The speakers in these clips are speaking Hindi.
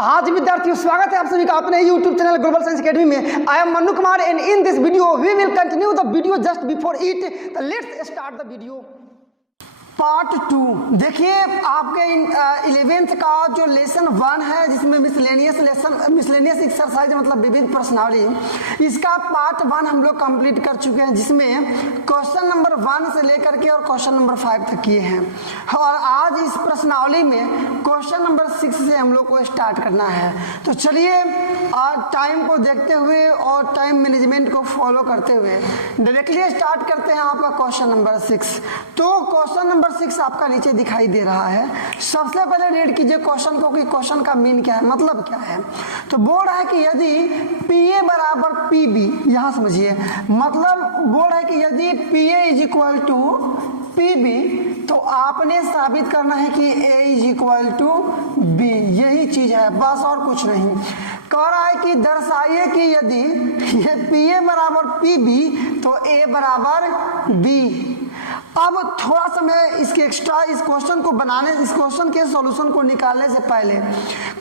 हाँ जी विद्यार्थियों, स्वागत है आप सभी का अपने YouTube channel global science academy में। I am Mannu Kumar and in this video we will continue the video just before it. Let's start the video. Part 2 देखिए, आपके 11th का जो लेसन 1 है जिसमें मिसलेनियस एक्सरसाइज मतलब विविध प्रश्नावली, इसका पार्ट 1 हम लोग कंप्लीट कर चुके हैं, जिसमें क्वेश्चन नंबर 1 से लेकर के और क्वेश्चन नंबर 5 तक किए हैं। और आज इस प्रश्नावली में क्वेश्चन नंबर 6 से हम लोग को स्टार्ट करना है। तो चलिए आज टाइम को देखते हुए और टाइम मैनेजमेंट को फॉलो करते हुए डायरेक्टली स्टार्ट करते हैं आपका क्वेश्चन नंबर 6। तो क्वेश्चन नंबर 6 आपका नीचे दिखाई दे रहा है। सबसे पहले रीड कीजिए क्वेश्चन को कि क्वेश्चन का मीन क्या है, मतलब क्या है। तो बोल रहा है कि यदि PA बराबर PB, यहां समझिए, मतलब बोल रहा है कि यदि PA is equal to PB तो आपने साबित करना है कि A is equal to B, यही चीज है, बस और कुछ नहीं। कह रहा है कि दर्शाइए कि यदि ये PA बराबर PB तो A बराबर B। अब थोड़ा सा मैं इसके एक्स्ट्रा इस क्वेश्चन को बनाने, इस क्वेश्चन के सॉल्यूशन को निकालने से पहले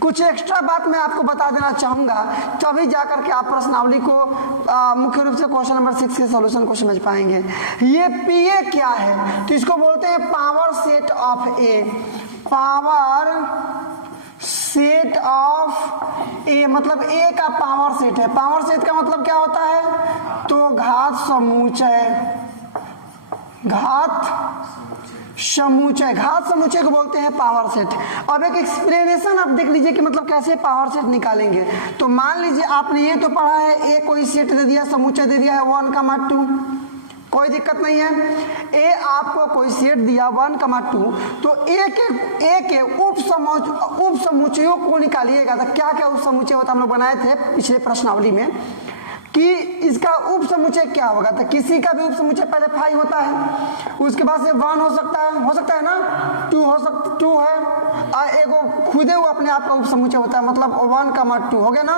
कुछ एक्स्ट्रा बात मैं आपको बता देना चाहूँगा, तभी जाकर के आप प्रश्नावली को मुख्य रूप से क्वेश्चन नंबर 6 के सॉल्यूशन को समझ पाएंगे। ये PA क्या है, तो इसको बोलते हैं power set of A। Power set of A मतलब A का पावर सेट है। पावर सेट का मतलब क्या होता है, तो घात समुच्चय, घात समुच्चय को बोलते हैं पावर सेट। अब एक एक्सप्लेनेशन आप देख लीजिए कि मतलब कैसे पावर सेट निकालेंगे। तो मान लीजिए आपने ये तो पढ़ा है, A कोई सेट दे दिया, समुच्चय दे दिया है 1,2, कोई दिक्कत नहीं है। A आपको कोई सेट दिया 1,2, तो A के उप समुच्चयों को निकालिएगा। तो क्या क्या उप समुच्चय होता है, हम लोग बनाए थे पिछले प्रश्नावली में कि इसका उप समुच्चय क्या होगा। तो किसी का भी उप समुच्चय पहले 5 होता है, उसके बाद से 1 हो सकता है ना, 2 है, और एगो खुदे वो अपने आप का उप समुच्चय होता है, मतलब 1,2 हो गया ना।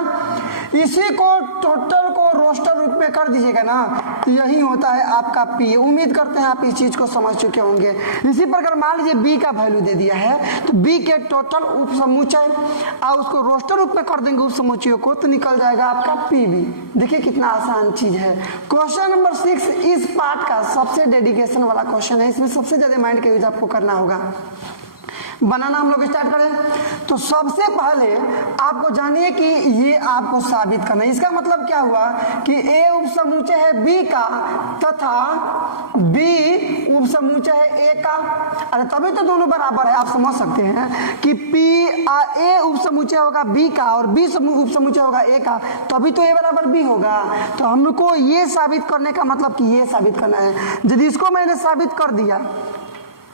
इसी को टोटल को रोस्टर रूप में कर दीजिएगा ना, तो यही होता है आपका P। उम्मीद करते हैं आप इस चीज को समझ चुके होंगे। इसी प्रकार मान लीजिए B का वैल्यू दे दिया है, तो B के टोटल उप समुच्चय और उसको रोस्टर रूप में कर देंगे उप समुच्चयों को, तो निकल जाएगा आपका PB। देखिए कितना आसान चीज है। क्वेश्चन नंबर 6 इस पार्ट का सबसे डेडिकेशन वाला क्वेश्चन है, इसमें सबसे ज्यादा माइंड का यूज आपको करना होगा। बनाना हम लोग स्टार्ट करें। तो सबसे पहले आपको जानिए कि ये आपको साबित करना है। इसका मतलब क्या हुआ कि A उप समुच्चय है B का तथा B उप समुच्चय है A का। अरे तभी तो दोनों बराबर है। आप समझ सकते हैं कि A उप समुच्चय होगा B का और B उप समुच्चय होगा A का, तभी तो A बराबर B होगा। तो हमको ये साबित करने का मतलब कि ये साबित करना है। यदि इसको मैंने साबित कर दिया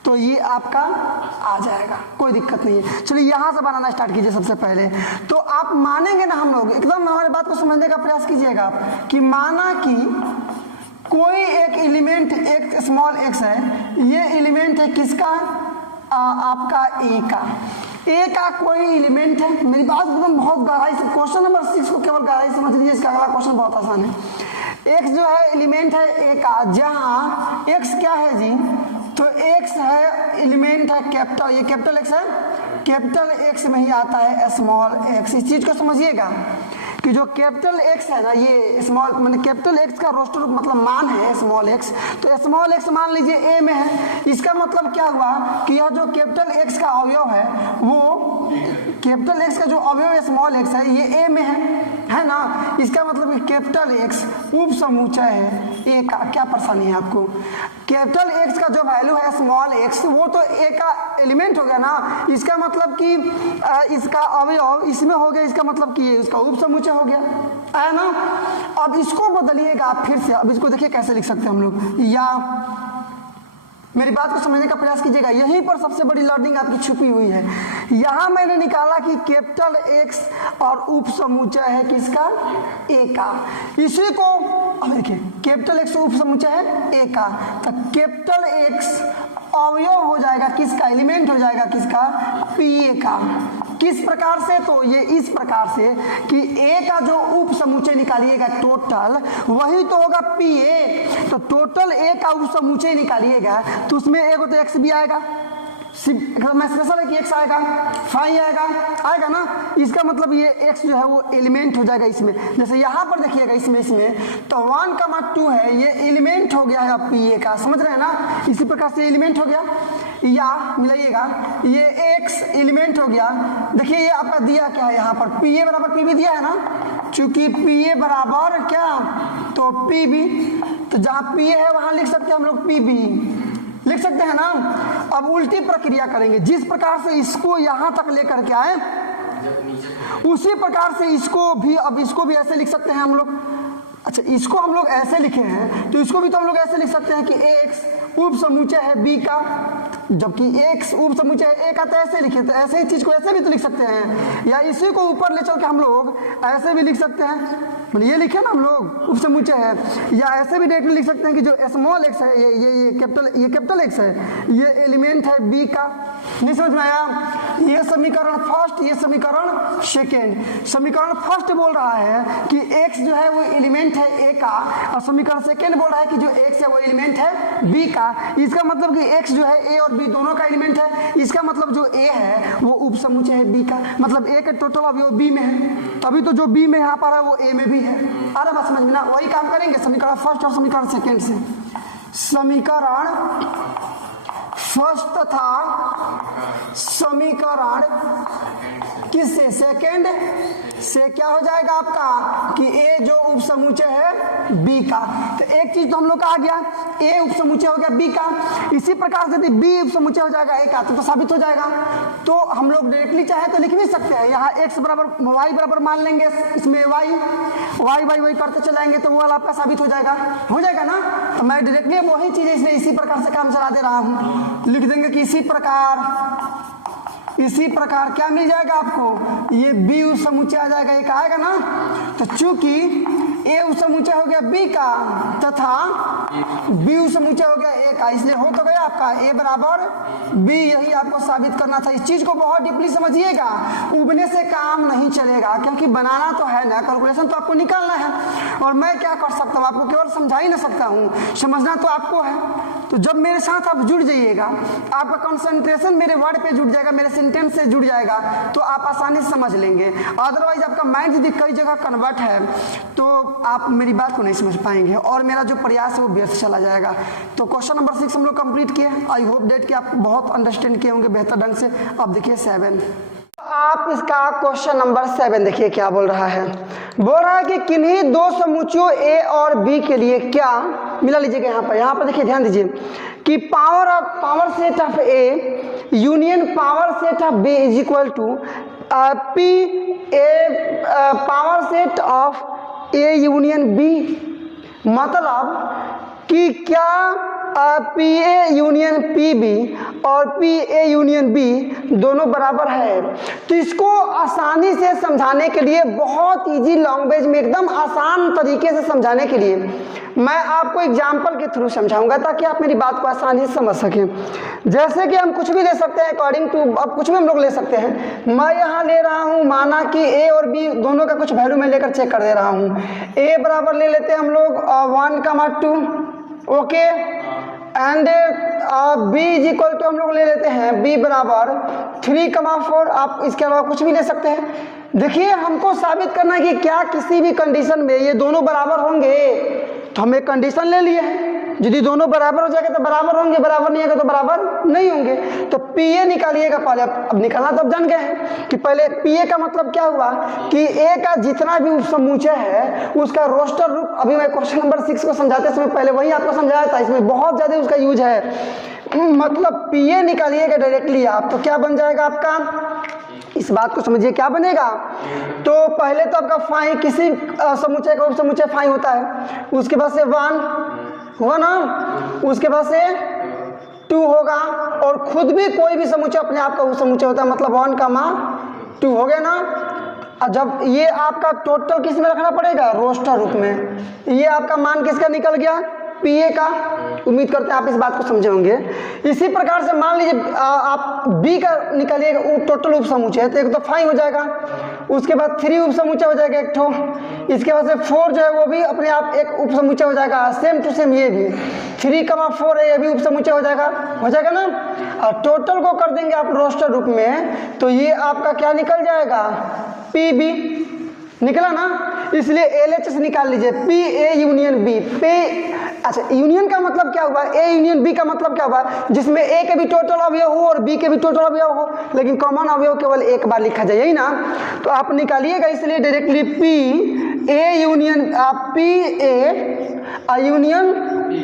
तो ये आपका आ जाएगा, कोई दिक्कत नहीं है। चलिए यहां से बनाना स्टार्ट कीजिए। सबसे पहले तो आप मानेंगे ना, हम लोग एकदम हमारी बात को समझने का प्रयास कीजिएगा आप कि माना कि कोई एक एलिमेंट एक स्मॉल x है, ये एलिमेंट है किसका, आपका A का कोई एलिमेंट है। मेरी बात एकदम बहुत गहराई से, क्वेश्चन नंबर 6 को केवल गहराई समझ लीजिए, इसका अगला क्वेश्चन बहुत आसान है। x जो है एलिमेंट है A का, जहां x क्या है जी, तो x है एलिमेंट है कैपिटल, ये कैपिटल X है, कैपिटल X में ही आता है स्मॉल x। इस चीज को समझिएगा कि जो कैपिटल X है ना, ये स्मॉल मतलब कैपिटल X का रोस्टर मतलब मान है स्मॉल x। तो स्मॉल x मान लीजिए A में है, इसका मतलब क्या हुआ कि यह जो कैपिटल X का अवयव है, वो कैपिटल X का जो अवयव स्मॉल x है ये A में है ना। इसका मतलब कि कैपिटल X उप समुच्चय है A का। क्या परेशानी है आपको, कैपिटल X का जो वैल्यू है स्मॉल x, वो तो A का एलिमेंट हो गया ना। इसका मतलब कि इसका अवयव इसमें हो गया, इसका मतलब कि ये उसका उप समुच्चय हो गया, है ना। अब इसको बदलिएगा आप फिर से। अब इसको देखिए कैसे लिख सकते हैं हम लोग, या मेरी बात को समझने का प्रयास कीजिएगा, यहीं पर सबसे बड़ी लर्निंग आपकी छुपी हुई है। यहां मैंने निकाला कि कैपिटल X और उप समुच्चय है किसका, A का। इसी को अब देखिए कैपिटल X उप समुच्चय है A का, तो कैपिटल X अवयव हो जाएगा किसका, एलिमेंट हो जाएगा किसका, PA का। किस प्रकार से, तो ये इस प्रकार से कि A का जो उप समुच्चय निकालिएगा टोटल, वही तो होगा PA। तो टोटल A का उप समुच्चय निकालिएगा तो उसमें एक तो X भी आएगा, मैं स्पेशल है कि x आएगा, 5 आएगा ना। इसका मतलब ये x जो है वो एलिमेंट हो जाएगा इसमें। जैसे यहाँ पर देखिएगा इसमें तो 1,2 है, ये एलिमेंट हो गया है अब PA का, समझ रहे हैं ना। इसी प्रकार से एलिमेंट हो गया, या मिलाइएगा ये x एलिमेंट हो गया। देखिए ये आपका दिया क्या है यहाँ पर, PA बराबर PB दिया है ना, चूंकि PA बराबर क्या तो PB, तो जहाँ PA है वहाँ लिख सकते हैं हम लोग PB, लिख सकते हैं ना। अब उल्टी प्रक्रिया करेंगे, जिस प्रकार से इसको यहां तक लेकर के आए उसी प्रकार से इसको भी, अब इसको भी ऐसे लिख सकते हैं हम लोग। अच्छा, इसको हम लोग ऐसे लिखे हैं तो इसको भी तो हम लोग ऐसे लिख सकते हैं कि x उप समुच्चय है B का, जबकि x उप समुच्चय है A का, तो ऐसे लिखे। तो ऐसे ही चीज को ऐसे भी तो लिख सकते हैं, या इसी को ऊपर ले चल के हम लोग ऐसे भी लिख सकते हैं। ये लिखे ना हम लोग उप समुच्चय है, या ऐसे भी डायरेक्टली लिख सकते हैं कि जो स्मॉल x है ये कैपिटल X है, ये एलिमेंट है B का। नहीं समझ में आया? ये समीकरण फर्स्ट, ये समीकरण सेकेंड। समीकरण फर्स्ट बोल रहा है कि x जो है वो एलिमेंट है A का, और समीकरण सेकेंड बोल रहा है कि जो x है वो एलिमेंट है B का। इसका मतलब कि x जो है A और B दोनों का एलिमेंट है, इसका मतलब जो A है वो उप समुच्चय है B का, मतलब A के टोटल अवयव B में है, तभी तो जो B में यहाँ पर है वो A में भी है। अरे बस समझ में ना, वही काम करेंगे समीकरण फर्स्ट और समीकरण सेकेंड से। समीकरण फर्स्ट तथा समीकरण किससे, सेकेंड से क्या हो जाएगा आपका कि A जो उप समुच्चय है B का। तो एक चीज तो हम लोग का आ गया, A उप समुच्चय हो गया B का। इसी प्रकार से यदि B उप समुच्चय हो जाएगा A का तो साबित हो जाएगा। तो हम लोग डायरेक्टली चाहे तो लिख भी सकते हैं, यहाँ x बराबर y बराबर मान लेंगे, इसमें y करते चलाएंगे तो वो वाला आपका साबित हो जाएगा ना। तो मैं डायरेक्टली वही चीज इसलिए इसी प्रकार से काम चला दे रहा हूँ। लिख देंगे कि इसी प्रकार क्या मिल जाएगा आपको, ये B उप समुच्चय आ जाएगा, एक आएगा ना। तो चूंकि A उप समुच्चय हो गया B का तथा B उप समुच्चय हो गया A का, इसलिए हो तो गया आपका A बराबर B। यही आपको साबित करना था। इस चीज को बहुत डीपली समझिएगा, उबने से काम नहीं चलेगा, क्योंकि बनाना तो है ना, कैलकुलेशन तो आपको निकालना है। और मैं क्या कर सकता हूँ, आपको केवल समझा ही ना सकता हूँ, समझना तो आपको है। तो जब मेरे साथ आप जुड़ जाइएगा, आपका कंसंट्रेशन मेरे वर्ड पे जुड़ जाएगा, मेरे सेंटेंस से जुड़ जाएगा, तो आप आसानी से समझ लेंगे। अदरवाइज आपका माइंड यदि कई जगह कन्वर्ट है तो आप मेरी बात को नहीं समझ पाएंगे और मेरा जो प्रयास है वो व्यर्थ चला जाएगा। तो क्वेश्चन नंबर 6 हम लोग कंप्लीट किए। आई होप डेट कि आप बहुत अंडरस्टैंड किए होंगे बेहतर ढंग से। अब देखिए 7, आप इसका क्वेश्चन नंबर 7 देखिए क्या बोल रहा है। बोल रहा है कि किन्हीं दो समुच्चयों A और B के लिए क्या मिला, लीजिएगा यहाँ पर देखिए, ध्यान दीजिए कि power set of A union power set of B is equal to P A power set of A union B। मतलब कि क्या PA यूनियन PB और PA यूनियन B दोनों बराबर है। तो इसको आसानी से समझाने के लिए, बहुत इजी लैंग्वेज में एकदम आसान तरीके से समझाने के लिए मैं आपको एग्जाम्पल के थ्रू समझाऊंगा, ताकि आप मेरी बात को आसानी से समझ सकें। जैसे कि हम कुछ भी ले सकते हैं अकॉर्डिंग टू, अब कुछ भी हम लोग ले सकते हैं। मैं यहाँ ले रहा हूँ, माना कि A और B दोनों का कुछ वैल्यू मैं लेकर चेक कर दे रहा हूँ। A बराबर ले लेते हैं हम लोग 1,2, okay, and B is equal to हम लोग ले लेते हैं B बराबर 3,4। आप इसके अलावा कुछ भी ले सकते हैं। देखिए, हमको साबित करना है कि क्या किसी भी कंडीशन में ये दोनों बराबर होंगे। तो हम एक कंडीशन ले लिए हैं, यदि दोनों बराबर हो जाएगा तो बराबर होंगे, बराबर नहीं होगा तो बराबर नहीं होंगे। तो PA निकालिएगा पहले। अब निकालना तो अब जान गए हैं कि पहले PA का मतलब क्या हुआ कि A का जितना भी उपसमुच्चय है उसका रोस्टर रूप, अभी मैं क्वेश्चन नंबर 6 को समझाते समय पहले वही आपको समझाया था, इसमें बहुत ज़्यादा उसका यूज है। मतलब PA निकालिएगा डायरेक्टली आप, तो क्या बन जाएगा आपका, इस बात को समझिए क्या बनेगा। तो पहले तो आपका फाई, किसी समुच्चय का उपसमुच्चय फाई होता है, उसके बाद से 1 हुआ ना, उसके बाद से 2 होगा, और खुद भी कोई भी समुच्चय अपने आप का उपसमुच्चय होता है, मतलब 1,2 हो गया ना। और जब ये आपका टोटल किस में रखना पड़ेगा, रोस्टर रूप में। ये आपका मान किसका निकल गया, PA का। उम्मीद करते हैं आप इस बात को समझे होंगे। इसी प्रकार से मान लीजिए आप B का निकालिएगा, टोटल उपसमुच्चय, तो एक तो 5 हो जाएगा, उसके बाद 3 उपसमुच्चय हो जाएगा एक ठो, इसके बाद से 4 जो है वो भी अपने आप एक उपसमुच्चय हो जाएगा। सेम टू सेम ये भी 3,4 है, ये भी उपसमुच्चय हो जाएगा ना। और टोटल को कर देंगे आप रोस्टर रूप में, तो ये आपका क्या निकल जाएगा, PB निकला ना। इसलिए LHS निकाल लीजिए, PA यूनियन B पे। अच्छा, यूनियन का मतलब क्या हुआ, A यूनियन B का मतलब क्या हुआ, जिसमें A के भी टोटल अवयव हो और B के भी टोटल अवयव हो, लेकिन कॉमन अवयव केवल एक बार लिखा जाए, यही ना। तो आप निकालिएगा, इसलिए directly PA union PA union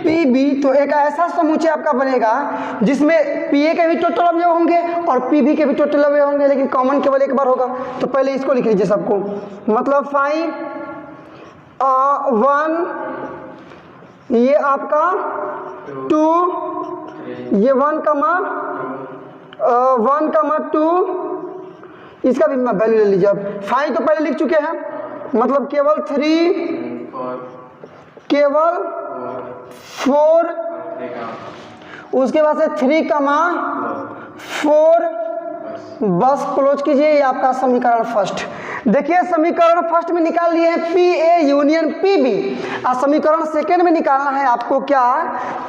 PB। तो एक ऐसा समुच्चय आपका बनेगा जिसमें PA के भी टोटल अवयव होंगे और PB के भी टोटल अवयव होंगे, लेकिन कॉमन केवल एक बार होगा। तो पहले इसको लिख लीजिए सबको, मतलब 5 1, ये आपका 2, ये 1,2, इसका भी वैल्यू ले लीजिए। अब 5 तो पहले लिख चुके हैं, मतलब केवल 3, केवल 4, उसके बाद से 3,4, बस क्लोज कीजिए। ये आपका समीकरण फर्स्ट। देखिए समीकरण फर्स्ट में निकाल लिए हैं PA यूनियन PB, और समीकरण सेकेंड में निकालना है आपको क्या,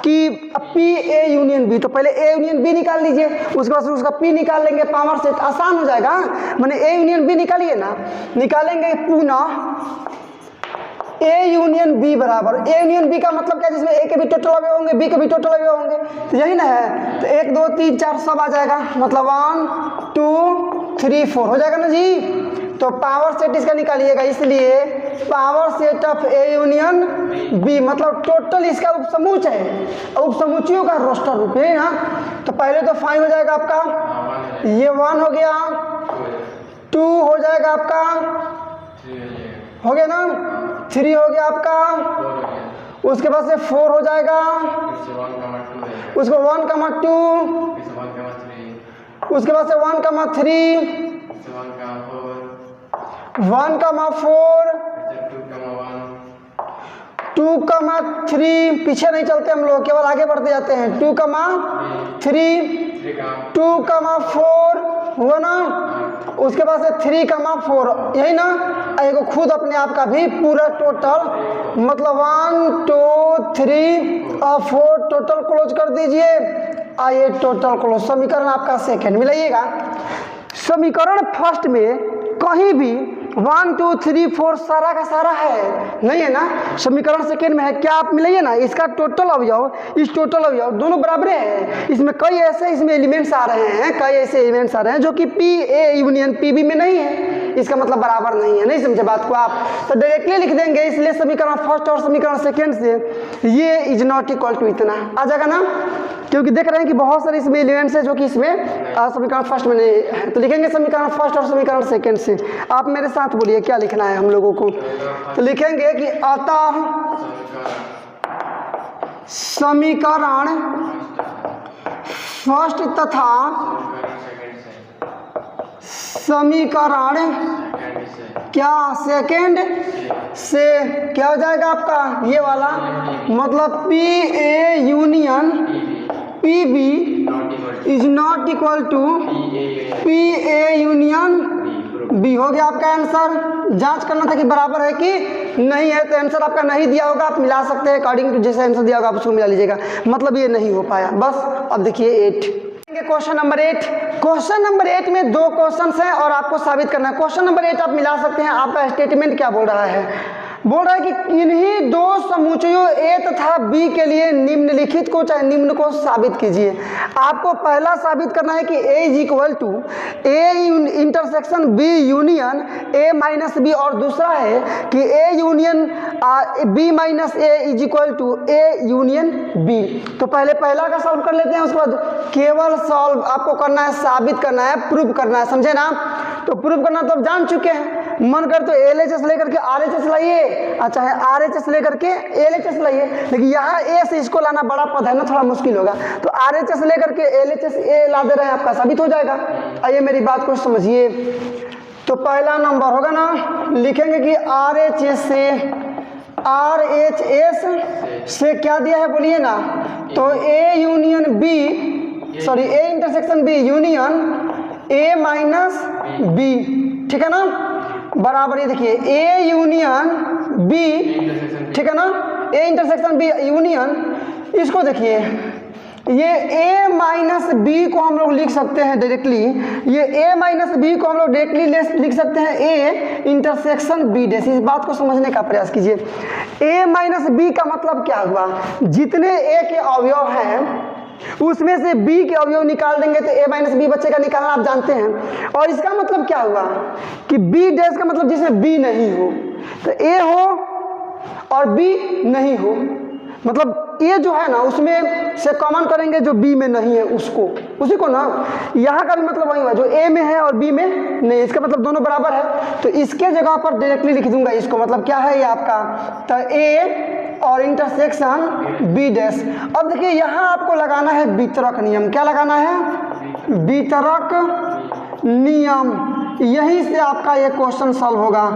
कि PA यूनियन B। तो पहले A यूनियन B निकाल लीजिए, उसके बाद उसका P निकाल लेंगे, पावर सेट आसान हो जाएगा। मैंने A यूनियन B निकालिए ना, निकालेंगे पुनः A यूनियन B बराबर, A यूनियन B का मतलब क्या, जिसमें A के भी टोटल अवयव होंगे, B के भी टोटल अवयव होंगे, तो यही ना है। तो 1 2 3 4 सब आ जाएगा, मतलब 1 2 3 4 हो जाएगा ना जी। तो पावर सेट इसका निकालिएगा, इसलिए power set of A union B मतलब टोटल इसका उपसमुच्चय है, उपसमुच्चयों का रोस्टर रूप है ना। तो पहले तो 5 हो जाएगा आपका, ये 1 हो गया, 2 हो जाएगा आपका, हो गया ना, 3 हो गया आपका, उसके बाद से 4 हो जाएगा, उसको 1,2, उसके बाद से 1,3, 1,4, 2,3, पीछे नहीं चलते हम लोग, केवल आगे बढ़ते जाते हैं। 2,3, 2,4 हुआ ना, उसके बाद से 3,4, यही ना। एक खुद अपने आप का भी पूरा टोटल, मतलब 1 2 3 और 4 टोटल क्लोज कर दीजिए। आइए टोटल क्लोज, समीकरण आपका सेकेंड में लाइएगा। समीकरण फर्स्ट में कहीं भी 1 2 3 4 सारा का सारा है नहीं है ना, समीकरण सेकेंड में है क्या, आप मिलाइए ना, इसका टोटल अवयव इस टोटल अवयव दोनों बराबर हैं। इसमें कई ऐसे इसमें एलिमेंट्स आ रहे हैं, कई ऐसे एलिमेंट्स आ रहे हैं जो कि PA यूनियन PB में नहीं है, इसका मतलब बराबर नहीं है। नहीं समझे बात को आप, तो डायरेक्टली लिख देंगे। इसलिए समीकरण फर्स्ट और समीकरण सेकेंड से ये इज नॉट इक्वल टू इतना आ जाएगा ना, क्योंकि देख रहे हैं कि बहुत सारे इसमें एलिमेंट्स है जो कि इसमें समीकरण फर्स्ट में नहीं है। तो लिखेंगे समीकरण फर्स्ट और समीकरण सेकेंड से। आप मेरे साथ बोलिए क्या लिखना है हम लोगों को। तो लिखेंगे कि अतः समीकरण फर्स्ट तथा समीकरण क्या सेकेंड से क्या हो जाएगा आपका, ये वाला, मतलब PA union PB is not equal to PA union B। हो गया आपका आंसर। जांच करना था कि बराबर है कि नहीं है, तो आंसर आपका नहीं दिया होगा, आप मिला सकते हैं अकॉर्डिंग टू जैसे आंसर दिया होगा आप उसको मिला लीजिएगा, मतलब ये नहीं हो पाया बस। अब देखिए 8, क्वेश्चन नंबर 8। क्वेश्चन नंबर 8 में 2 क्वेश्चंस हैं और आपको साबित करना है। क्वेश्चन नंबर 8 आप मिला सकते हैं। आपका स्टेटमेंट क्या बोल रहा है, बोल रहा है कि इन्हीं 2 समुच्चयों A तथा B के लिए निम्नलिखित को चाहे निम्न को साबित कीजिए। आपको पहला साबित करना है कि A is equal to A intersection B union A minus B, और दूसरा है कि A union B minus A is equal to A union B। तो पहले पहला का सॉल्व कर लेते हैं, उसके बाद केवल सॉल्व आपको करना है, साबित करना है, प्रूव करना है, समझे ना। तो प्रूव करना तो आप जान चुके हैं, मन कर तो LHS लेकर के RHS लाइए, अच्छा है RHS लेकर के LHS लाइए, लेकिन यहाँ A से इसको लाना बड़ा पद है ना, थोड़ा मुश्किल होगा। तो RHS लेकर के LHS A ला दे रहे हैं, आपका साबित हो जाएगा। आइए मेरी बात को समझिए। तो पहला नंबर होगा ना, लिखेंगे कि RHS से क्या दिया है बोलिए ना, तो A union B, sorry A intersection B union A minus B, ठीक है ना, बराबर। ये देखिए A यूनियन B, ठीक है ना, A इंटरसेक्शन B यूनियन, इसको देखिए ये a माइनस बी को हम लोग लिख सकते हैं डायरेक्टली, ये a माइनस बी को हम लोग डायरेक्टली लिख सकते हैं a इंटरसेक्शन b डैश। इस बात को समझने का प्रयास कीजिए। a माइनस बी का मतलब क्या हुआ, जितने a के अवयव हैं उसमें से b के अवयव निकाल देंगे तो a माइनस बी बच्चे का निकालना आप जानते हैं। और इसका मतलब क्या हुआ कि b डैश का मतलब जिसमें b नहीं हो, तो a हो और b नहीं हो, मतलब ये जो है ना उसमें से कॉमन करेंगे जो बी में नहीं है उसको, उसी को ना। यहाँ का भी मतलब वही हुआ जो ए में है और बी में नहीं, इसका मतलब दोनों बराबर है, तो इसके जगह पर डायरेक्टली लिख दूंगा इसको। मतलब क्या है ये आपका, तो ए और इंटरसेक्शन बी डैश। अब देखिए यहाँ आपको लगाना है वितरक नियम। क्या लगाना है, वितरक नियम। यहीं से आपका ये क्वेश्चन सॉल्व होगा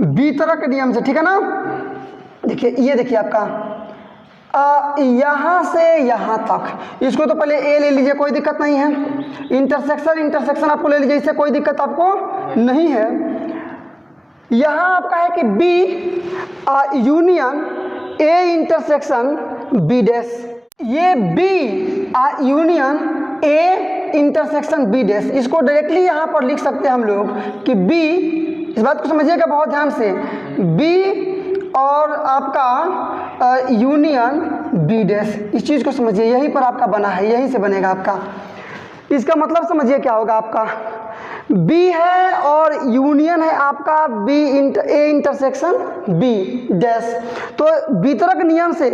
वितरक नियम से, ठीक है ना। देखिए ये देखिए आपका यहाँ से यहाँ तक, इसको तो पहले ए ले लीजिए, कोई दिक्कत नहीं है। इंटरसेक्शन आपको ले लीजिए, इससे कोई दिक्कत आपको नहीं है। यहाँ आपका है कि B union A intersection B dash, ये B union A intersection B dash, इसको डायरेक्टली यहाँ पर लिख सकते हैं हम लोग कि बी, इस बात को समझिएगा बहुत ध्यान से, बी और आपका यूनियन बी डैश, इस चीज़ को समझिए, यहीं पर आपका बना है, यहीं से बनेगा आपका। इसका मतलब समझिए क्या होगा आपका, बी है और यूनियन है आपका B A intersection B dash. तो वितरक नियम से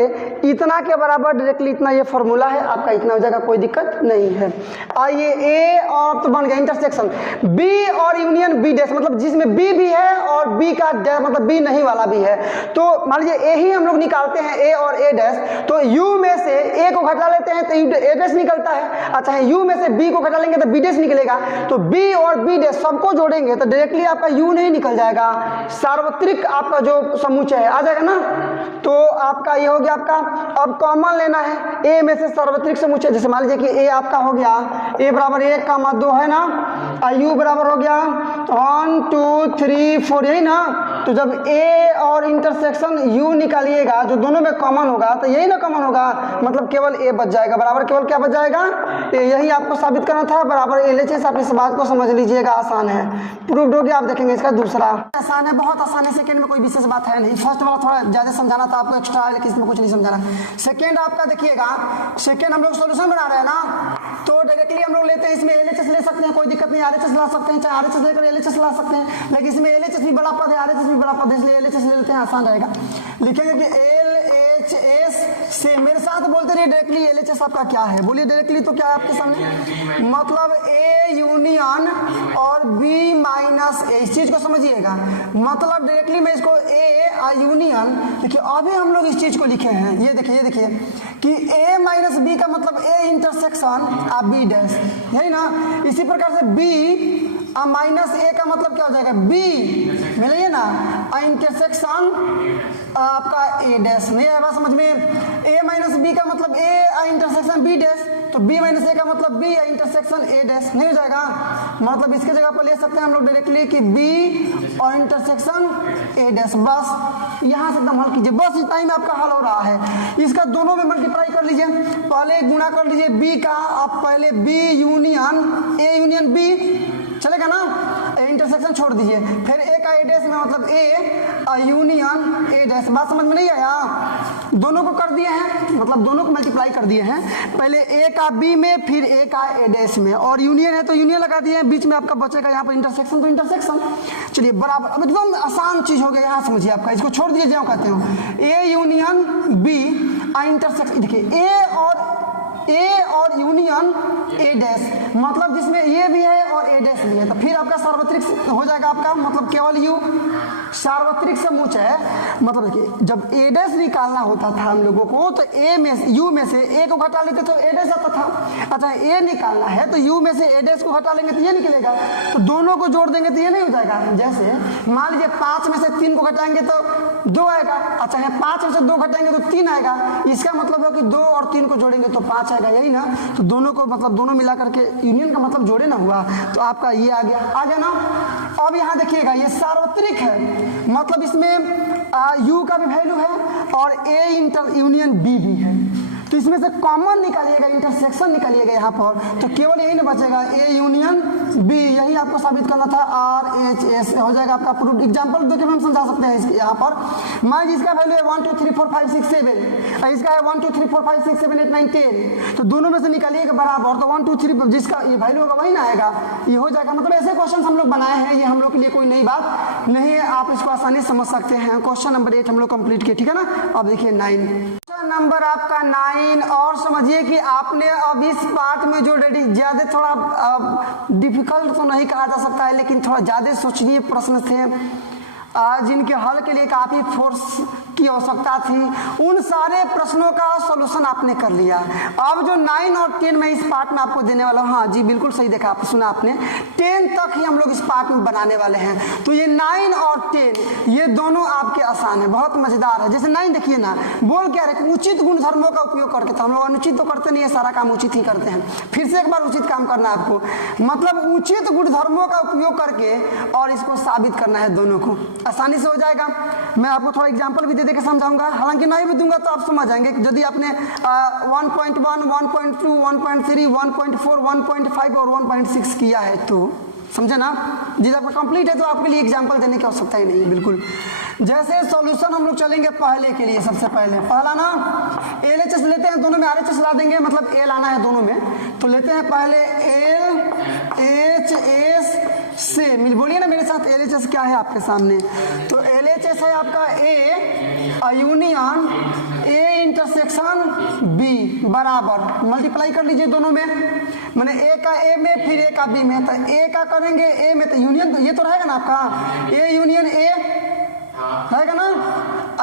इतना के बराबर डायरेक्टली इतना ये फॉर्मूला है आपका, इतना हो जाएगा, कोई दिक्कत नहीं है। आइए ए और तो बन गया इंटरसेक्शन बी और यूनियन बी डैश, मतलब जिसमें बी भी है और बी का डैश मतलब बी नहीं वाला भी है। तो मान लीजिए ए ही हम लोग निकालते हैं ए और ए डैश, तो यू में से ए को घटा लेते हैं तो ए डैश निकलता है। अच्छा है, यू में से बी को घटा लेंगे तो बी डैश निकलेगा, तो बी और बी डैश सबको जोड़ेंगे तो डायरेक्टली आपका यू नहीं निकल जाएगा, सार्वत्रिक आपका जो समुच्चय है आ जाएगा ना। तो आपका ये हो गया आपका, अब कॉमन लेना है ए में से सार्वत्रिक समुच्चय। जैसे मान लीजिए कि ए आपका हो गया ए बराबर 1 का 2 है ना, यू बराबर हो गया 1 2 3 4, यही ना। तो जब ए और इंटरसेक्शन यू निकालिएगा जो दोनों में कॉमन होगा तो यही ना कॉमन होगा, मतलब केवल ए बच जाएगा, बराबर केवल क्या बच जाएगा, यही आपको साबित करना था, बराबर एलएचएस। आप इस बात को समझ लीजिएगा, आसान है, प्रूव्ड हो गया। आप देखेंगे इसका दूसरा आसान है, बहुत आसान है, सेकंड में कोई विशेष बात है नहीं। फर्स्ट वाला थोड़ा ज्यादा समझाना था आपको, एक्स्ट्रा है, लेकिन इसमें कुछ नहीं समझाना। सेकंड आपका देखिएगा, सेकंड हम लोग सॉल्यूशन बना रहे हैं ना, तो डायरेक्टली हम लोग लेते हैं, इसमें एलएचएस ले सकते हैं, कोई दिक्कत नहीं, आरएचएस ला सकते हैं, चाहे आरएचएस लेकर एलएचएस ला सकते हैं, लेकिन इसमें एलएचएस भी बड़ा पद है, आरएचएस भी बड़ा पद है, इसलिए एलएचएस ले लेते हैं, आसान रहेगा। लिखेंगे कि एलएचएस से, मेरे साथ बोलते रहिए डायरेक्टली एलएचएस आपका क्या है, बोलिए डायरेक्टली, तो क्या है आपके सामने, मतलब ए यूनियन और बी माइनस ए, इस चीज को समझिएगा। मतलब डायरेक्टली मैं इसको ए यूनियन, देखिए अभी हम लोग इस चीज को लिखे हैं, ये देखिए कि ए माइनस बी का मतलब ए इंटरसेक्शन बी डैश, यही ना। इसी प्रकार से बी माइनस ए का मतलब क्या हो जाएगा, बी मिलिए ना इंटरसेक्शन आपका ए डैश। नहीं आया समझ में, ए माइनस बी का मतलब ए इंटरसेक्शन बी डैश, तो बी माइनस ए का मतलब बी इंटरसेक्शन ए डैश, नहीं हो जाएगा। मतलब इसके जगह पर ले सकते हैं हम लोग डायरेक्टली कि बी और इंटरसेक्शन ए डैश, बस यहाँ से एकदम हल कीजिए, बस इतना ही में आपका हल हो रहा है। इसका दोनों में मल्टीप्लाई कर लीजिए, पहले गुणा कर लीजिए बी का, अब पहले B union A union B चलेगा ना, इंटरसेक्शन छोड़ दीजिए, फिर ए का ए डैश में मतलब ए यूनियन ए डैश। बात समझ में नहीं आया, दोनों को कर दिए हैं, मतलब दोनों को मल्टीप्लाई कर दिए हैं, पहले ए का बी में फिर ए का ए डैश में, और यूनियन है तो यूनियन लगा दिए हैं, बीच में आपका बचेगा यहाँ पर इंटरसेक्शन, तो इंटरसेक्शन। चलिए बराबर, अब एकदम आसान चीज हो गया, यहाँ समझिए आपका, इसको छोड़ दीजिए जो कहते हो, ए यूनियन बी इंटरसेक्शन। देखिए ए और यूनियन ए डैश, मतलब जिसमें ये भी है और ए डैश भी है, तो फिर आपका सार्वत्रिक हो जाएगा आपका, मतलब केवल यू सार्वत्रिक समुच्चय है। मतलब देखिए जब ए डैश निकालना होता था हम लोगों को, तो ए में यू में से ए को घटा लेते तो ए डैश आता था। अच्छा ए निकालना है तो यू में से ए डैश को घटा लेंगे तो ये निकलेगा, तो दोनों को जोड़ देंगे तो ये नहीं हो जाएगा। जैसे मान लीजिए 5 में से 3 को घटाएंगे तो 2 आएगा, अच्छा है 5 में से 2 घटाएंगे तो 3 आएगा, इसका मतलब है कि 2 और 3 को जोड़ेंगे तो 5 आएगा, यही ना। तो दोनों को मतलब दोनों मिला करके यूनियन का मतलब जोड़े ना हुआ, तो आपका ये आ गया ना। अब यहाँ देखिएगा ये सार्वत्रिक है, मतलब इसमें यू का भी वैल्यू है और ए इंटर यूनियन बी भी है, तो इसमें से कॉमन निकालिएगा, इंटरसेक्शन निकालिएगा यहाँ पर, तो केवल यही ना बचेगा, ए यूनियन बी, यही आपको साबित करना था, आर एच एस हो जाएगा आपका प्रूफ। एग्जाम्पल देकर हम समझा सकते हैं यहाँ पर। मान जिसका वैल्यू है 1 2 3 4 5 6 7, इसका है 1 2 3 4 5 6 7 8 9 10, तो दोनों में से निकालिएगा बराबर, तो 1 2 3 जिसका ये वैल्यू होगा वही ना आएगा, ये हो जाएगा। मतलब ऐसे क्वेश्चन हम लोग बनाए हैं, ये हम लोग के लिए कोई नई बात नहीं है, आप इसको आसानी से समझ सकते हैं। क्वेश्चन नंबर 8 हम लोग कंप्लीट किए, ठीक है ना। अब देखिए 9 क्वेश्चन नंबर आपका 9, और समझिए कि आपने अब इस पार्ट में जो ज्यादा थोड़ा डिफिकल्ट तो नहीं कहा जा सकता है, लेकिन थोड़ा ज्यादा सोचनीय प्रश्न थे, जिनके हल के लिए काफी फोर्स की आवश्यकता थी, उन सारे प्रश्नों का सॉल्यूशन आपने कर लिया। अब जो 9 और 10 मैं इस पार्ट में आपको देने वाला हूँ, हाँ जी बिल्कुल सही देखा, आप सुना आपने, 10 तक ही हम लोग इस पार्ट में बनाने वाले हैं। तो ये 9 और 10 ये दोनों आपके आसान है, बहुत मजेदार है। जैसे 9 देखिए ना, बोल क्या रहे, उचित गुणधर्मों का उपयोग करके, तो हम लोग अनुचित तो करते नहीं है, सारा काम उचित ही करते हैं। फिर से एक बार उचित काम करना है आपको, मतलब उचित गुणधर्मों का उपयोग करके और इसको साबित करना है, दोनों को आसानी से हो जाएगा। मैं आपको थोड़ा एग्जांपल भी दे देकर समझाऊंगा, हालांकि नहीं भी दूंगा तो आप समझ जाएंगे। यदि आपने 1.1, 1.2, 1.3, 1.4, 1.5 और 1.6 किया है तो समझे ना, जिस आपका कंप्लीट है तो आपके लिए एग्जांपल देने की आवश्यकता ही नहीं है बिल्कुल। जैसे सॉल्यूशन हम लोग चलेंगे पहले के लिए, सबसे पहला ना LHS लेते हैं, दोनों में RHS ला देंगे, मतलब ए लाना है दोनों में, तो लेते हैं पहले LHS से, बोलिए ना मेरे साथ, LHS क्या है आपके सामने, तो LHS है आपका A union A intersection B बराबर, मल्टीप्लाई कर लीजिए दोनों में, मैंने A का A में फिर A का B में, तो A का करेंगे A में, तो यूनियन ये तो रहेगा ना आपका, A यूनियन A रहेगा ना,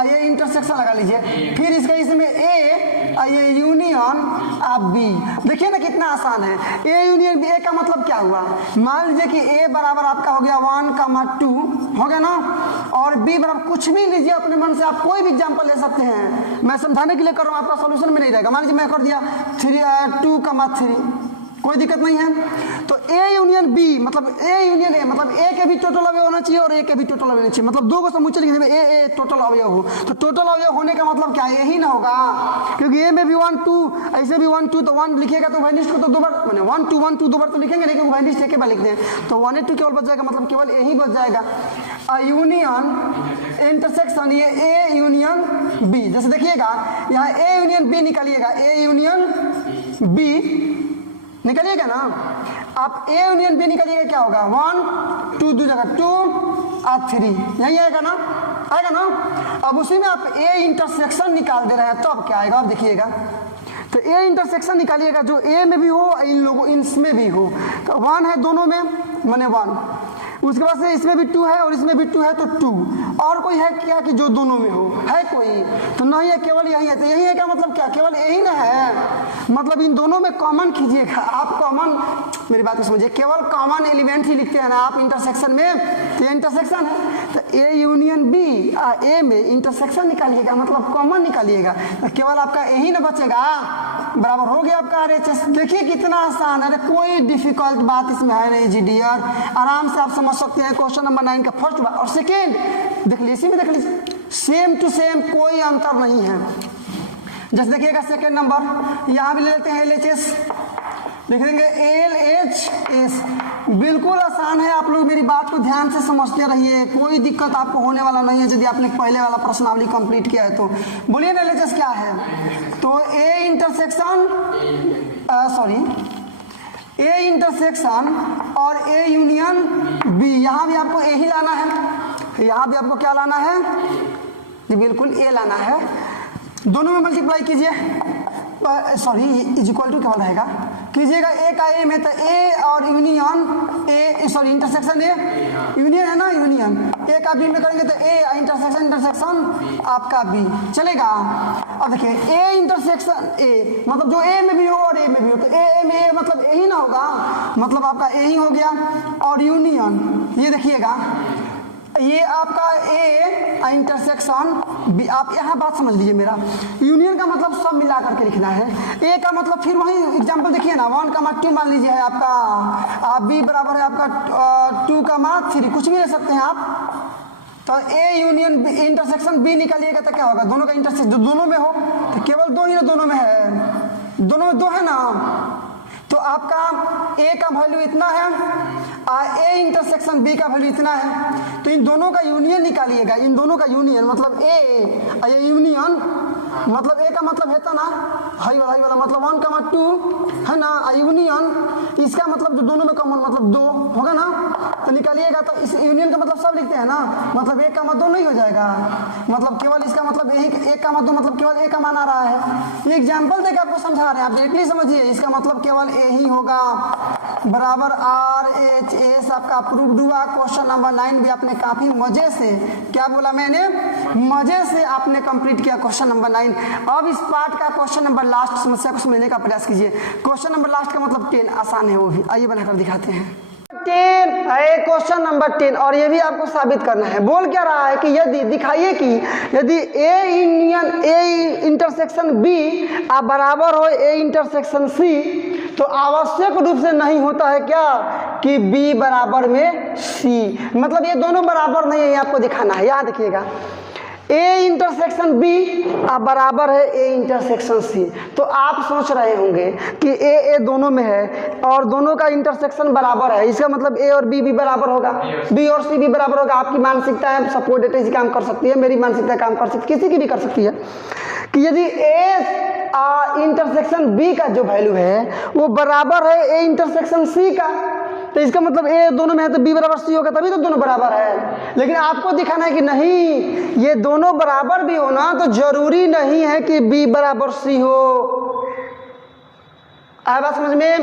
ये इंटरसेक्शन लगा लीजिए, फिर इसका इसमें A ये यूनियन B। देखिए ना कितना आसान है, A यूनियन B, A का मतलब क्या हुआ, मान लीजिए कि A बराबर आपका हो गया 1,2 हो गया ना, और B बराबर कुछ भी लीजिए अपने मन से, आप कोई भी एग्जांपल ले सकते हैं, मैं समझाने के लिए कर रहा हूँ, आपका सॉल्यूशन में नहीं रहेगा। मान लीजिए मैं कर दिया 2,3, कोई दिक्कत नहीं है। तो A यूनियन B मतलब A यूनियन A, मतलब A के भी टोटल अवयव होना चाहिए और A के भी टोटल अवयव होना चाहिए, मतलब दो को समुच्चय लिखने में A टोटल अवयव हो, तो टोटल अवयव होने का मतलब क्या है, यही ना होगा, क्योंकि A में भी 1 2, ऐसे भी 1 2, तो 1 लिखिएगा तो वैनिस्ट को तो दो बार, मैंने 1 2 दो बार तो लिखेंगे नहीं, क्योंकि वैनिस्ट एक बार लिखते हैं, तो 1 2 केवल बच जाएगा, मतलब केवल यही बच जाएगा। यूनियन इंटरसेक्शन ये A यूनियन B, जैसे देखिएगा यहाँ A union B निकालिएगा, A union B निकलिएगा ना, आप A यूनियन B निकलिएगा, क्या होगा 1 2 जगह 2 और 3, यही आएगा ना। अब उसी में आप A इंटरसेक्शन निकाल दे रहे हैं, तो अब क्या आएगा, आप देखिएगा, तो A इंटरसेक्शन निकालिएगा जो A में भी हो, इन लोगों इनमें भी हो, तो 1 है दोनों में, मैंने 1, उसके बाद से इसमें भी 2 है और इसमें भी 2 है, तो 2, और कोई है क्या कि जो दोनों में हो, है कोई, तो नहीं है, केवल यही है। तो यही है क्या मतलब क्या, केवल यही ना है, मतलब इन दोनों में कॉमन कीजिएगा आप, कॉमन, मेरी बात को समझिए, केवल कॉमन एलिमेंट ही लिखते हैं ना आप इंटरसेक्शन में, तो ये इंटरसेक्शन है, तो A यूनियन B A में इंटरसेक्शन निकालिएगा, मतलब कॉमन निकालिएगा, तो केवल आपका यही ना बचेगा, बराबर हो गया आपका RHS। देखिए कितना आसान है, कोई डिफिकल्ट बात इसमें है नहीं जी डियर, आराम से आप समझ सकते हैं। क्वेश्चन नंबर 9 का फर्स्ट बार और सेकेंड देख लीजिए, इसी में देख लीजिए, सेम टू सेम, कोई अंतर नहीं है। जैसे देखिएगा सेकेंड नंबर, यहाँ भी ले लेते हैं LHS, लिख देंगे LHS, बिल्कुल आसान है, आप लोग मेरी बात को ध्यान से समझते रहिए, कोई दिक्कत आपको होने वाला नहीं है यदि आपने पहले वाला प्रश्नावली कंप्लीट किया है तो। बोलिए ना LHS क्या है, तो A इंटरसेक्शन और A यूनियन B, यहाँ भी आपको A ही लाना है, यहाँ भी आपको क्या लाना है जी, बिल्कुल A लाना है, दोनों में मल्टीप्लाई कीजिए, इज इक्वल टू क्या रहेगा, कीजिएगा A का A में, तो A और union A, intersection A union है ना, यूनियन A का B में करेंगे तो A इंटरसेक्शन आपका B चलेगा। अब देखिए A इंटरसेक्शन A, मतलब जो A में भी हो और A में भी हो, तो A में A मतलब A ही ना होगा, मतलब आपका A ही हो गया, और यूनियन ये देखिएगा, ये आपका A इंटरसेक्शन B, आप यहाँ बात समझ लीजिए मेरा, यूनियन का मतलब सब मिला करके लिखना है, A का मतलब फिर वही एग्जांपल देखिए ना, 1,2 मान लीजिए है आपका, B बराबर है आपका 2,3, कुछ भी ले सकते हैं आप, तो ए यूनियन इंटरसेक्शन बी निकालिएगा तो क्या होगा, दोनों का इंटरसेक्शन जो दोनों में हो तो केवल दो ही ना दोनों में है, दोनों में दो है ना, तो आपका ए का वैल्यू इतना है और ए इंटरसेक्शन बी का वैल्यू इतना है, तो इन दोनों का यूनियन निकालिएगा, इन दोनों का यूनियन मतलब ए और ये यूनियन मतलब ए का मतलब है तो ना हाई वाला मतलब 1,2 है ना, यूनियन इसका मतलब जो दोनों में कॉमन मतलब 2 होगा ना, तो निकालिएगा तो इस यूनियन का मतलब सब लिखते हैं ना, मतलब 1,2 नहीं हो जाएगा, मतलब केवल इसका मतलब यही 1,2 मतलब केवल ए का मान आ रहा है। ये एग्जाम्पल देकर आपको समझा रहे हैं, आप डायरेक्टली समझिए, इसका मतलब केवल ए ही होगा बराबर RHS आपका अप्रूव्ड हुआ। क्वेश्चन नंबर 9 भी आपने काफी मजे से, क्या बोला मैंने, मजे से आपने कंप्लीट किया क्वेश्चन नंबर 9। अब इस पार्ट का क्वेश्चन नंबर लास्ट समस्या को समझने का प्रयास कीजिए। क्वेश्चन नंबर लास्ट का मतलब 10 आसान है वो भी, आइए बनाकर दिखाते हैं। 10 है क्वेश्चन नंबर 10 और ये भी आपको साबित करना है। बोल क्या रहा है कि यदि दिखाइए कि यदि A union A intersection B बराबर हो ए इंटरसेक्शन सी, तो आवश्यक रूप से नहीं होता है क्या कि बी बराबर में सी, मतलब ये दोनों बराबर नहीं है, ये आपको दिखाना है। याद रखिएगा ए इंटरसेक्शन बी बराबर है ए इंटरसेक्शन सी, तो आप सोच रहे होंगे कि ए दोनों में है और दोनों का इंटरसेक्शन बराबर है, इसका मतलब ए और बी भी बराबर होगा, बी और सी भी बराबर होगा। आपकी मानसिकता है सपोर्ट डेटा इसी काम कर सकती है, मेरी मानसिकता काम कर सकती है, किसी की भी कर सकती है कि यदि ए इंटरसेक्शन बी का जो वैल्यू है वो बराबर है ए इंटरसेक्शन सी का, तो इसका मतलब ए दोनों में है तो बी बराबर सी होगा, तभी तो दोनों बराबर है। लेकिन आपको दिखाना है कि नहीं, ये दोनों बराबर भी होना तो जरूरी नहीं है कि बी बराबर सी हो। आया बात समझ में?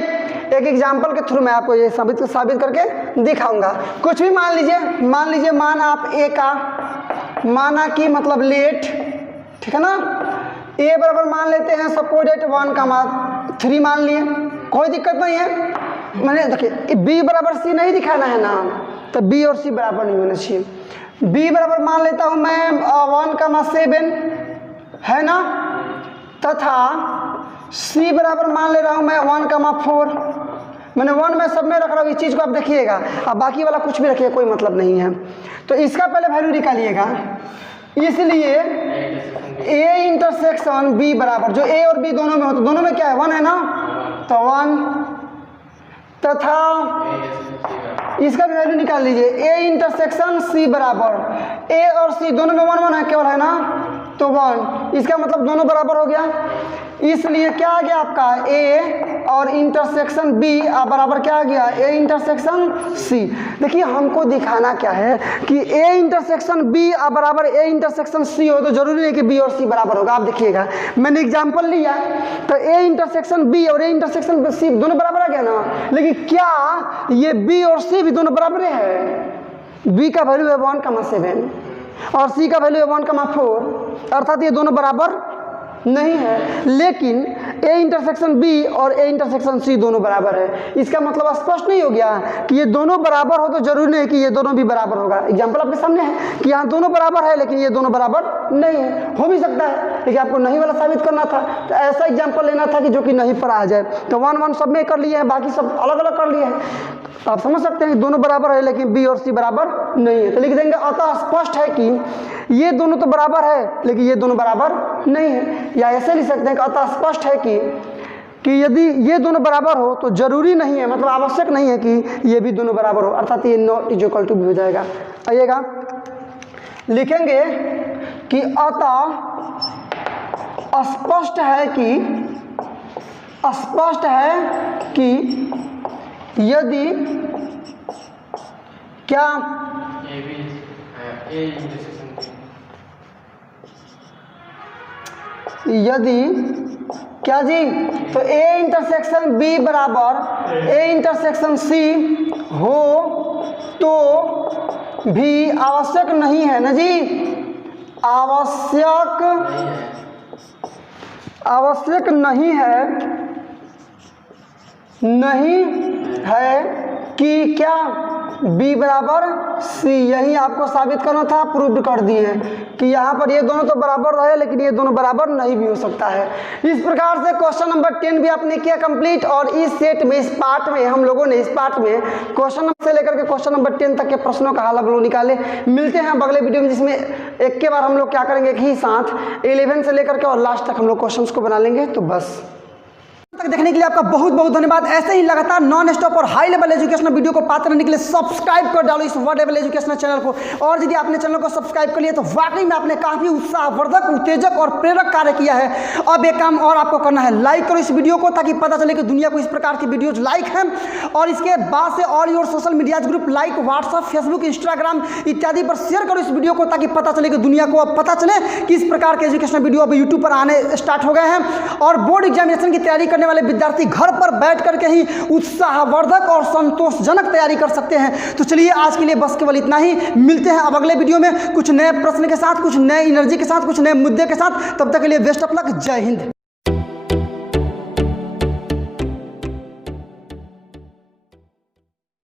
एक एग्जाम्पल के थ्रू मैं आपको ये साबित करके दिखाऊंगा। कुछ भी मान लीजिए मान आप ए का माना कि मतलब लेट, ठीक है ना, ए बराबर मान लेते हैं सपोज 1,3 मान लिए, कोई दिक्कत नहीं है। मैंने देखिए बी बराबर सी नहीं दिखाना है ना, तो बी और सी बराबर नहीं होना चाहिए। बी बराबर मान लेता हूं मैं 1,7 है ना, तथा सी बराबर मान ले रहा हूं मैं 1,4। मैंने 1 में सब में रख रहा हूँ, इस चीज़ को आप देखिएगा, अब बाकी वाला कुछ भी रखिए कोई मतलब नहीं है। तो इसका पहले वैल्यू निकालिएगा, इसलिए ए इंटरसेक्शन बी बराबर, जो ए और बी दोनों में हो तो दोनों में क्या है 1 है ना, तो 1 तथा इसका भी वैल्यू निकाल लीजिए ए इंटरसेक्शन सी बराबर, ए और सी दोनों में 1 1 है केवल है ना, तो 1, इसका मतलब दोनों बराबर हो गया। इसलिए क्या आ गया आपका ए और इंटरसेक्शन बी बराबर क्या आ गया ए इंटरसेक्शन सी। देखिए हमको दिखाना क्या है कि ए इंटरसेक्शन बी बराबर ए इंटरसेक्शन सी हो तो जरूरी नहीं कि बी और सी बराबर होगा। आप देखिएगा मैंने एग्जांपल लिया तो ए इंटरसेक्शन बी और ए इंटरसेक्शन सी दोनों बराबर आ गया ना, लेकिन क्या ये बी और सी भी दोनों बराबर है? बी का वैल्यू है 1,7 और सी का वैल्यू है 1,4, अर्थात ये दोनों बराबर नहीं है। लेकिन ए इंटरसेक्शन बी और ए इंटरसेक्शन सी दोनों बराबर है, इसका मतलब स्पष्ट नहीं हो गया कि ये दोनों बराबर हो तो जरूरी नहीं कि ये दोनों भी बराबर होगा। एग्जाम्पल आपके सामने है कि यहाँ दोनों बराबर है लेकिन ये दोनों बराबर नहीं है, हो भी सकता है लेकिन आपको नहीं वाला साबित करना था, तो ऐसा एग्जाम्पल लेना था कि जो कि नहीं पर आ जाए। तो 1 1 सब में कर लिए हैं, बाकी सब अलग अलग कर लिए हैं, आप समझ सकते हैं कि दोनों बराबर है लेकिन बी और सी बराबर नहीं है, तो लिख देंगे अतः स्पष्ट है कि ये दोनों तो बराबर है लेकिन ये दोनों बराबर नहीं है। या ऐसे लिख सकते हैं कि अतः स्पष्ट है कि यदि ये दोनों बराबर हो तो जरूरी नहीं है, मतलब आवश्यक नहीं है कि ये भी दोनों बराबर हो, अर्थात ये नॉट इज इक्वल टू भी हो जाएगा। आइएगा लिखेंगे कि अतः स्पष्ट है कि यदि क्या यदि क्या जी, तो ए इंटरसेक्शन बी बराबर ए इंटरसेक्शन सी हो तो भी आवश्यक नहीं है ना जी, आवश्यक नहीं है कि क्या बी बराबर सी, यही आपको साबित करना था, प्रूव कर दिए कि यहाँ पर ये दोनों तो बराबर रहे लेकिन ये दोनों बराबर नहीं भी हो सकता है। इस प्रकार से क्वेश्चन नंबर 10 भी आपने किया कंप्लीट। और इस सेट में, इस पार्ट में हम लोगों ने, इस पार्ट में क्वेश्चन नंबर से लेकर के क्वेश्चन नंबर 10 तक के प्रश्नों का हल हम लोग निकाले। मिलते हैं अगले वीडियो में, जिसमें एक के बार हम लोग क्या करेंगे कि साथ 11 से लेकर के और लास्ट तक हम लोग क्वेश्चंस को बना लेंगे। तो बस तक देखने के लिए आपका बहुत बहुत धन्यवाद। ऐसे ही लगातार नॉन स्टॉप और हाई लेवल एजुकेशनल वीडियो को पाते रहने के लिए सब्सक्राइब कर डालो इस वर्ड लेवल एजुकेशनल चैनल को। और यदि आपने चैनल को सब्सक्राइब कर लिया तो वाकई में आपने काफी उत्साहवर्धक, उत्तेजक और प्रेरक कार्य किया है। अब एक काम और आपको करना है, लाइक करो इस वीडियो को ताकि पता चले कि दुनिया को इस प्रकार की वीडियोज लाइक हैं। और इसके बाद से all your social media group like WhatsApp, Facebook, Instagram इत्यादि पर शेयर करो इस वीडियो को ताकि पता चले कि दुनिया को अब पता चले कि इस प्रकार के एजुकेशनल वीडियो अब यूट्यूब पर आने स्टार्ट हो गए हैं। और बोर्ड एग्जामिनेशन की तैयारी करने वाले विद्यार्थी घर पर बैठ करके ही उत्साहवर्धक और संतोषजनक तैयारी कर सकते हैं। तो चलिए आज के लिए बस केवल इतना ही। मिलते हैं अब अगले वीडियो में कुछ नए प्रश्न के साथ, कुछ नए एनर्जी के साथ, कुछ नए मुद्दे के साथ। तब तक के लिए बेस्ट ऑफ लक। जय हिंद।